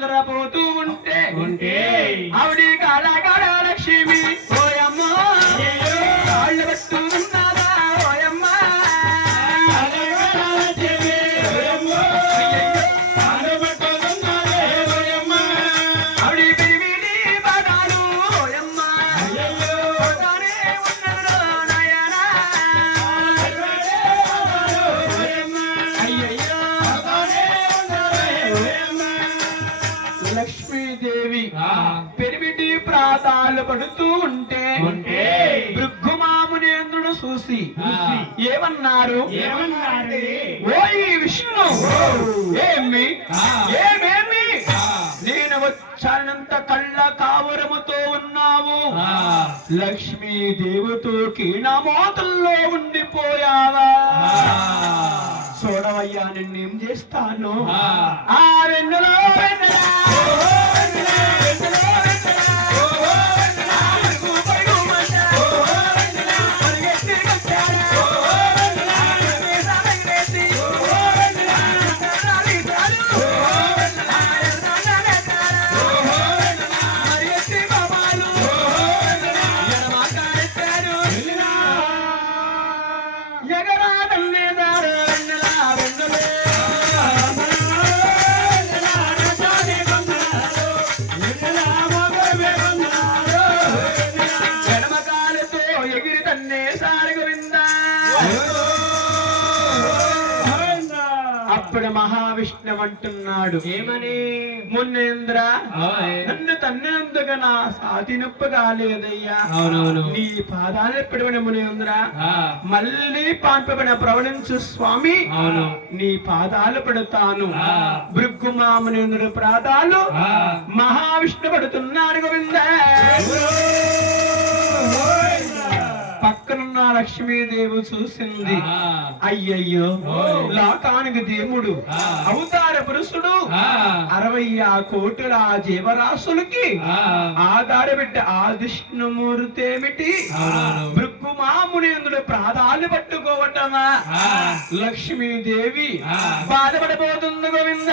నిద్రపోతూ ఉంటే ఆవిడ కాళాకాడ లక్ష్మి ఓయమ్మ కాళ్ళు పట్టుకున్నారా ఓయమ్మ ఆవిడ పిరిమిడి పదాలు ఓయమ్మ పదానే ఉన్నాడు నాయనా అయ్యయ్యో లక్ష్మీదేవి పెరిమిటి ప్రాతాలు పడుతూ ఉంటే భృగుమామునేంద్రుడు చూసి ఏమన్నారు ఓయ్ విష్ణు ఏమి ఏమేమి నేను వచ్చానంత కళ్ళ కావరముతో ఉన్నావు లక్ష్మీదేవితో కీణమోతుల్లో ఉండిపోయావా చూడవయ్యా నిన్నేం చేస్తాను ఆ వెన్నులో అప్పుడు మహావిష్ణువు అంటున్నాడు ఏమని మున్నేంద్ర నన్ను తన్నినందుకు నా సాతి నొప్పి కాలేదయ్యా నీ పాదాలు ఎప్పుడు మునేంద్ర మళ్ళీ పాంపబడిన ప్రవణించు స్వామి నీ పాదాలు పడతాను భృగుమామునేంద్రుడు పాదాలు మహావిష్ణు పడుతున్నాడు గోవింద పక్కనున్న లక్ష్మీదేవి చూసింది అయ్యయ్యో లోకానికి దేవుడు అవతార పురుషుడు 60 కోట్ల జీవరాశులకి ఆధారబిడ్డ ఆ విష్ణుమూర్తి ఏమిటి భృగుమామునేంద్రుడు ప్రాధాన్య పట్టుకోవటమా లక్ష్మీదేవి బాధపడిపోతుంది గోవింద